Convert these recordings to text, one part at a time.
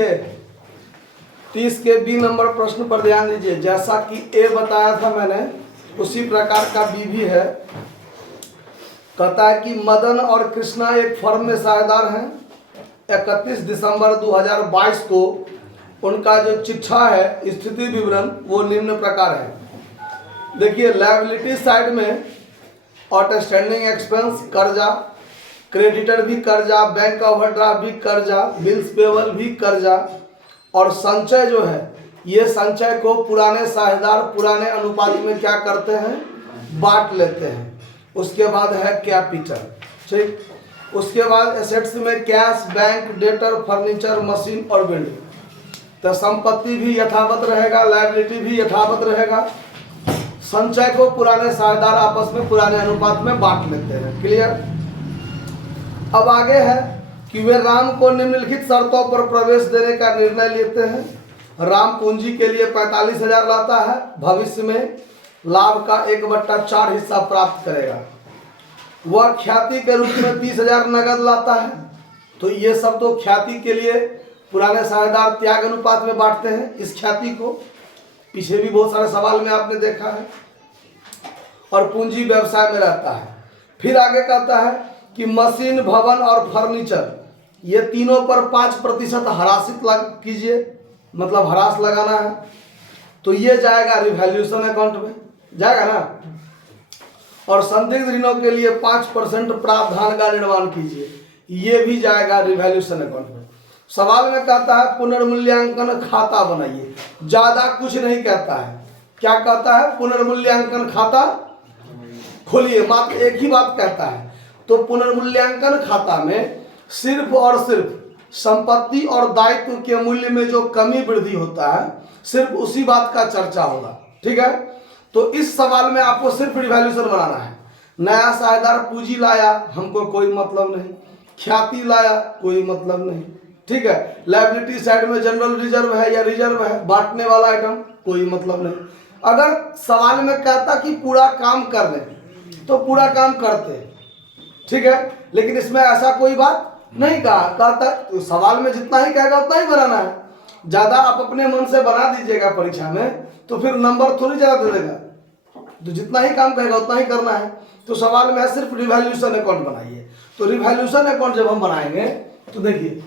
देखिए 30 के B number प्रश्न पर ध्यान दीजिए। जैसा कि ए बताया था मैंने उसी प्रकार का बी भी है। कहता है कि मदन और कृष्णा एक फर्म में साझेदार हैं। 31 दिसंबर 2022 को उनका जो चिट्ठा है स्थिति विवरण वो निम्न प्रकार है। देखिए लायबिलिटी साइड में आउटस्टैंडिंग एक्सपेंस कर्जा, क्रेडिटर भी कर्जा, बैंक ओवरड्राफ्ट भी कर्जा, बिल्स पेबल भी कर्जा, और संचय जो है ये संचय को पुराने साझेदार पुराने अनुपात में क्या करते हैं, बांट लेते हैं। उसके बाद है कैपिटल, ठीक। उसके बाद एसेट्स में cash, bank, debtor, furniture, machine और बिल्डिंग। तो संपत्ति भी यथावत रहेगा, लायबिलिटी भी यथावत रहेगा। संचय को पुराने साझेदार आपस में पुराने अनुपात में बांट लेते हैं। क्लियर। अब आगे है कि वे राम को निम्नलिखित शर्तों पर प्रवेश देने का निर्णय लेते हैं। राम पूंजी के लिए 45,000 लाता है, भविष्य में लाभ का 1/4 हिस्सा प्राप्त करेगा। वह ख्याति के रूप में 30,000 नगद लाता है। तो ये सब तो ख्याति के लिए पुराने साझेदार त्याग अनुपात में बांटते हैं इस ख्याति को। पीछे भी बहुत सारे सवाल में आपने देखा है। और पूंजी व्यवसाय में रहता है। फिर आगे कहता है कि मशीन, भवन और फर्नीचर ये तीनों पर 5% हरासित कीजिए, मतलब हरास लगाना है। तो ये जाएगा रिवैल्यूएशन अकाउंट में, जाएगा ना। और संदिग्ध ऋणों के लिए 5% प्रावधान का निर्माण कीजिए, ये भी जाएगा रिवैल्यूएशन अकाउंट में। सवाल में कहता है पुनर्मूल्यांकन खाता बनाइए, ज्यादा कुछ नहीं कहता है। क्या कहता है, पुनर्मूल्यांकन खाता खोलिए, मात्र एक ही बात कहता है। तो पुनर्मूल्यांकन खाता में सिर्फ और सिर्फ संपत्ति और दायित्व के मूल्य में जो कमी वृद्धि होता है सिर्फ उसी बात का चर्चा होगा, ठीक है। तो इस सवाल में आपको सिर्फ रिवैल्यूएशन बनाना है। नया साझेदार पूंजी लाया, हमको कोई मतलब नहीं। ख्याति लाया, कोई मतलब नहीं, ठीक है। लायबिलिटी साइड में जनरल रिजर्व है या रिजर्व है, बांटने वाला आइटम, कोई मतलब नहीं। अगर सवाल में कहता कि पूरा काम कर लें तो पूरा काम करते, ठीक है। लेकिन इसमें ऐसा कोई बात नहीं कहा। कहता तो सवाल में जितना ही कहेगा उतना ही बनाना है। ज्यादा आप अपने मन से बना दीजिएगा परीक्षा में तो फिर नंबर थोड़ी ज्यादा दे देगा। तो जितना ही काम कहेगा उतना ही करना है। तो सवाल में है सिर्फ रिवैल्यूएशन अकाउंट बनाइए। तो रिवैल्यूएशन अकाउंट जब हम बनाएंगे तो देखिए,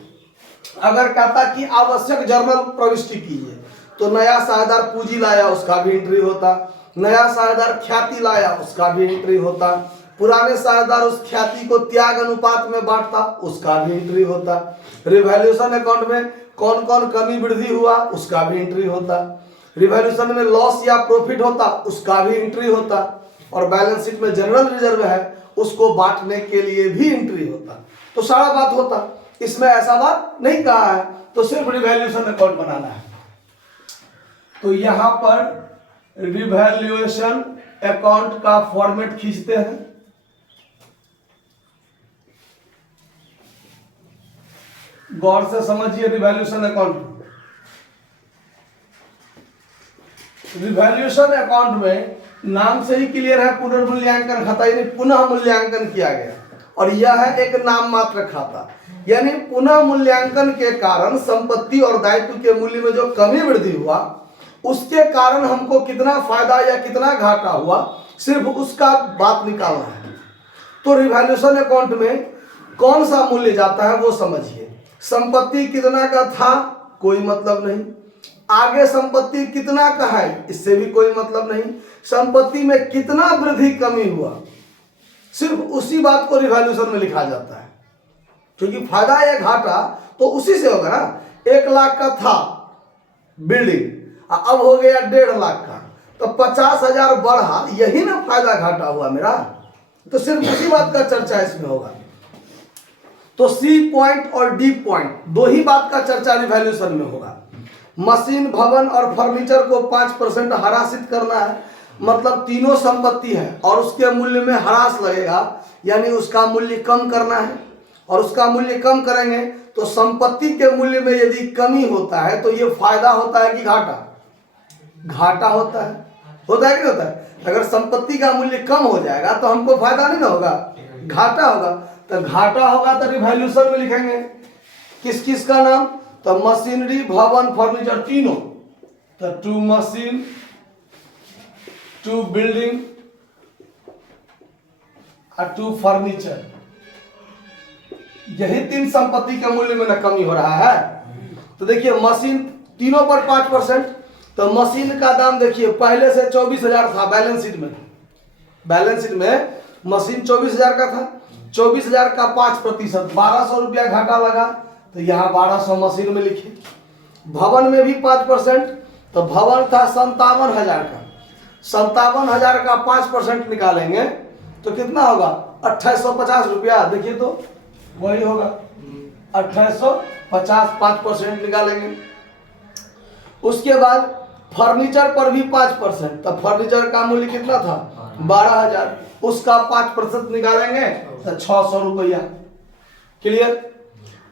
अगर कहता कि आवश्यक जर्नल प्रविष्टि कीजिए तो नया साझेदार पूंजी लाया उसका भी एंट्री होता, नया साझेदार ख्याति लाया उसका भी एंट्री होता, पुराने साझेदार उस ख्याति को त्याग अनुपात में बांटता उसका भी एंट्री होता। रिवैल्यूएशन अकाउंट में कौन कौन कमी वृद्धि हुआ उसका भी एंट्री होता। रिवैल्यूएशन में लॉस या प्रॉफिट होता उसका भी एंट्री होता। और बैलेंस शीट में जनरल रिजर्व है उसको बांटने के लिए भी एंट्री होता। तो सारा बात होता। इसमें ऐसा बात नहीं कहा है, तो सिर्फ रिवैल्यूएशन अकाउंट बनाना है। तो यहां पर रिवैल्यूएशन अकाउंट का फॉर्मेट खींचते हैं। गौर से समझिए रिवैल्यूएशन अकाउंट। रिवैल्यूएशन अकाउंट में नाम से ही क्लियर है, पुनर्मूल्यांकन खाता यानी पुनः मूल्यांकन किया गया। और यह है एक नाम मात्र खाता, यानी पुनः मूल्यांकन के कारण संपत्ति और दायित्व के मूल्य में जो कमी वृद्धि हुआ उसके कारण हमको कितना फायदा या कितना घाटा हुआ सिर्फ उसका बात निकालना है। तो रिवैल्यूएशन अकाउंट में कौन सा मूल्य जाता है वो समझिए। संपत्ति कितना का था कोई मतलब नहीं, आगे संपत्ति कितना का है इससे भी कोई मतलब नहीं, संपत्ति में कितना वृद्धि कमी हुआ सिर्फ उसी बात को रिवैल्यूएशन में लिखा जाता है। क्योंकि फायदा या घाटा तो उसी से होगा ना। 1 लाख का था बिल्डिंग, अब हो गया 1.5 लाख का, तो 50,000 बढ़ा, यही ना फायदा घाटा हुआ मेरा। तो सिर्फ उसी बात का चर्चा इसमें होगा। तो सी पॉइंट और डी पॉइंट दो ही बात का चर्चा रिवैल्यूएशन में होगा। मशीन, भवन और फर्नीचर को 5% हरासित करना है, मतलब तीनों संपत्ति है और उसके मूल्य में ह्रास लगेगा, यानी उसका मूल्य कम करना है। और उसका मूल्य कम करेंगे तो संपत्ति के मूल्य में यदि कमी होता है तो ये फायदा होता है कि घाटा? घाटा होता है कि नहीं होता है? अगर संपत्ति का मूल्य कम हो जाएगा तो हमको फायदा नहीं ना होगा, घाटा होगा। तो घाटा होगा तो रिवैल्यूएशन में लिखेंगे किस किस का नाम, तो मशीनरी, भवन, फर्नीचर तीनों, तो 2 मशीन, 2 बिल्डिंग और 2 फर्नीचर, यही 3 संपत्ति के मूल्य में ना कमी हो रहा है। तो देखिए मशीन तीनों पर 5%, तो मशीन का दाम देखिए पहले से 24,000 था बैलेंस शीट में। बैलेंस शीट में मशीन 24,000 का था, 24,000 का 5%, 1,200 रुपया घाटा लगा, तो यहाँ 1,200 मशीन में लिखे। भवन में भी 5%, तो भवन था 57,000 का, 57,000 का 5% निकालेंगे तो कितना होगा 2,850 रुपया। देखिए तो वही होगा 2,850, 5% निकालेंगे। उसके बाद फर्नीचर पर भी 5%, तो फर्नीचर का मूल्य कितना था 12,000, उसका 5% निकालेंगे तो 600 रुपया। क्लियर।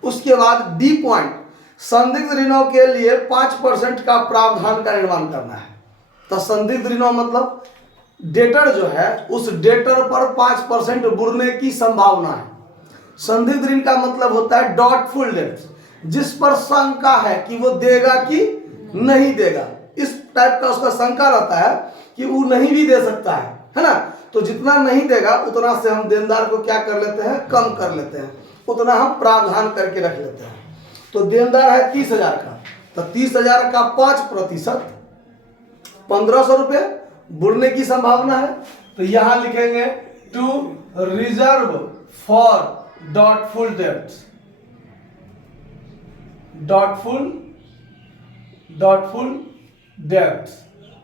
उसके बाद डी पॉइंट, संदिग्ध ऋणों के लिए 5% का प्रावधान का निर्माण करना है। तो संदिग्ध ऋणों मतलब डेटर जो है उस डेटर पर 5% बुरने की संभावना है। संदिग्ध ऋण का मतलब होता है डॉटफुल डेट्स, जिस पर शंका है कि वो देगा कि नहीं देगा। इस टाइप का उसका शंका रहता है कि वो नहीं भी दे सकता है ना। तो जितना नहीं देगा उतना से हम देनदार को क्या कर लेते हैं, कम कर लेते हैं, उतना हम प्रावधान करके रख लेते हैं। तो देनदार है 30,000 का, तो 30,000 का 5%, 1,500 रुपये बुरने की संभावना है। तो यहां लिखेंगे to reserve for doubtful debts, doubtful debts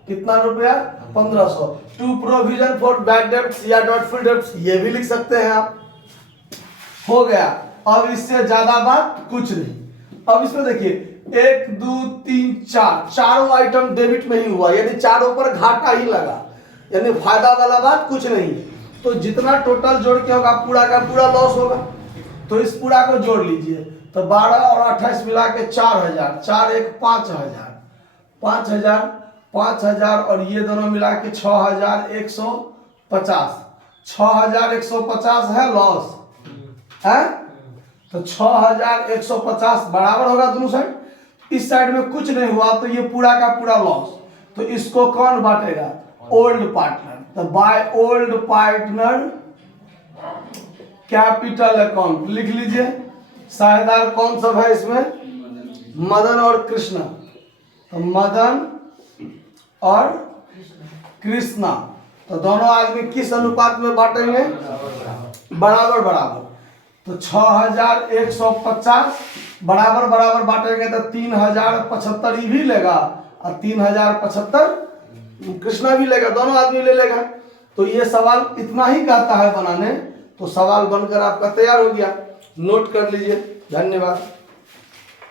कितना रुपया 1,500। To provision for bad debts या डॉटफुल डेट्स, ये भी लिख सकते हैं आप। हो गया। अब इससे ज्यादा बात कुछ नहीं। अब इसमें देखिए 1 2 3 4, चारों आइटम डेबिट में ही हुआ, यानी चारों पर घाटा ही लगा, यानी फायदा वाला बात कुछ नहीं। तो जितना टोटल जोड़ के होगा पूरा का पूरा लॉस होगा। तो इस पूरा को जोड़ लीजिए, तो 12 और 28 मिला के 4,000, 4 1 5,000, 5,000, 5,000 और ये दोनों मिला के 6,150, 6,150 है लॉस है। तो 6,150 बराबर होगा दोनों साइड। इस साइड में कुछ नहीं हुआ तो ये पूरा का पूरा लॉस। तो इसको कौन बांटेगा, ओल्ड पार्टनर। तो by old partner capital account लिख लीजिए। साझेदार कौन सब है इसमें, मदन और कृष्णा। तो मदन और कृष्णा, तो दोनों आदमी किस अनुपात में बांटेंगे, बराबर बराबर। तो 6,150 बराबर बराबर बांटेंगे तो 3,075 भी लेगा और 3,075 कृष्णा भी लेगा, दोनों आदमी ले लेगा। तो ये सवाल इतना ही कहता है बनाने, तो सवाल बनकर आपका तैयार हो गया। नोट कर लीजिए। धन्यवाद।